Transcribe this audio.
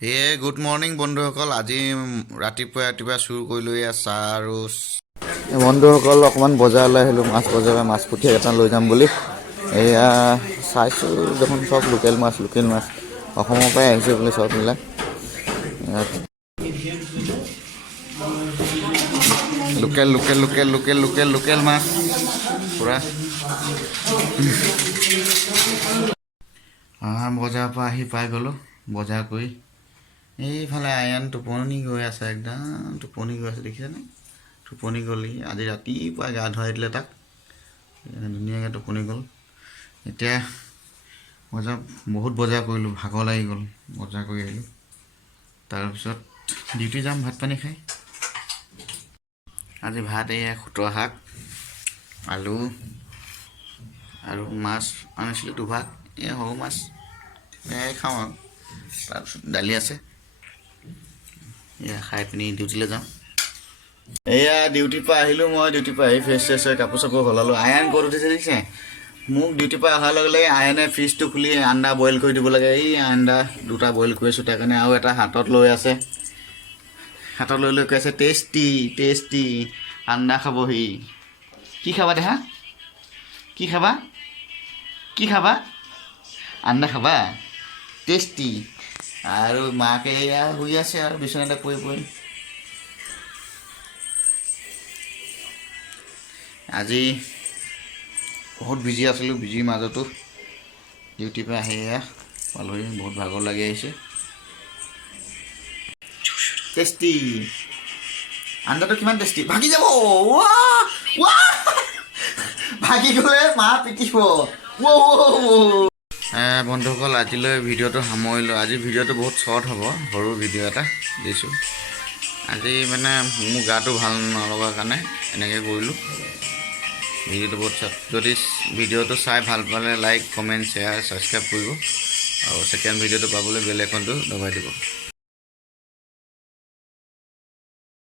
Good morning বন্ধুসকল। আজি ৰাতিপুৱা চুৰ কৰিলোঁ এয়া চাহ আৰু বন্ধুসকল অকণমান বজাৰলৈ আহিলোঁ, মাছ বজাৰৰ মাছ পুঠি এটা লৈ যাম বুলি। এয়া চাইছোঁ দেখোন চব লোকেল মাছ অসমৰ পৰাই আহিছে বোলে চব মিলাই। লোকেল মাছ পূৰা বজাৰৰ পৰা আহি পাই গ'লোঁ। বজাৰ কৰি এইফালে আয়ান টোপনি গৈ আছে, একদম টোপনি গৈ আছে, দেখিছেনে? টোপনি গ'লি আজি ৰাতিপুৱাই গা ধুৱাই দিলে তাক, ধুনীয়াকৈ টোপনি গ'ল। এতিয়া বহুত বজাৰ কৰিলোঁ, ভাগৰ লাগি গ'ল, বজাৰ কৰি আহিলোঁ। তাৰপিছত ডিউটি যাম ভাত পানী খাই। আজি ভাত এয়া খুতৰা শাক, আলু আৰু মাছ আনিছিলোঁ দুভাগ, এই সৰু মাছ এয়াই খাওঁ আৰু। তাৰপিছত দালি আছে, এয়া খাই পিনি ডিউটিলৈ যাওঁ। এয়া ডিউটিৰ পৰা আহিলোঁ মই, ডিউটিৰ পৰা আহি ফ্ৰেছ হৈ কাপোৰ চাপোৰ সলালোঁ। আয়ন ক'ত উঠিছে দেখিছে? মোক ডিউটিৰ পৰা অহাৰ লগে লগে আয়নে ফ্ৰিজটো খুলি আন্দা বইল কৰি দিব লাগে। এই আন্দা দুটা বইল কৰিছোঁ তাৰ কাৰণে, আৰু এটা হাতত লৈ আছে, হাতত লৈ কৈ আছে টেষ্টি আন্দা খাবহি। কি খাবা দেহা? কি খাবা? আন্দা খাবা? টেষ্টি। আৰু মাকে এয়া শুই আছে আৰু বিচনাতে পৰি। আজি বহুত বিজি আছিলোঁ, বিজিৰ মাজতো ডিউটিৰ পৰা আহি এয়া পালোহি। বহুত ভাগৰ লাগি আহিছে। টেষ্টি আন্দাটো কিমান টেষ্টি, ভাগি যাব, ভাগি গ'লে মা পিটিব। বন্ধুসকল আজিলৈ ভিডিঅ'টো সামৰিলোঁ। আজি ভিডিঅ'টো বহুত শ্বৰ্ট হ'ব, সৰু ভিডিঅ' এটা দিছোঁ। আজি মানে মোৰ গাটো ভাল নলগাৰ কাৰণে এনেকৈ কৰিলোঁ। ভিডিঅ'টো বহুত শ্বৰ্ট। যদি ভিডিঅ'টো চাই ভাল পালে লাইক কমেণ্ট শ্বেয়াৰ ছাবস্ক্ৰাইব কৰিব, আৰু ছেকেণ্ড ভিডিঅ'টো পাবলৈ বেল আইকনটো দবাই দিব।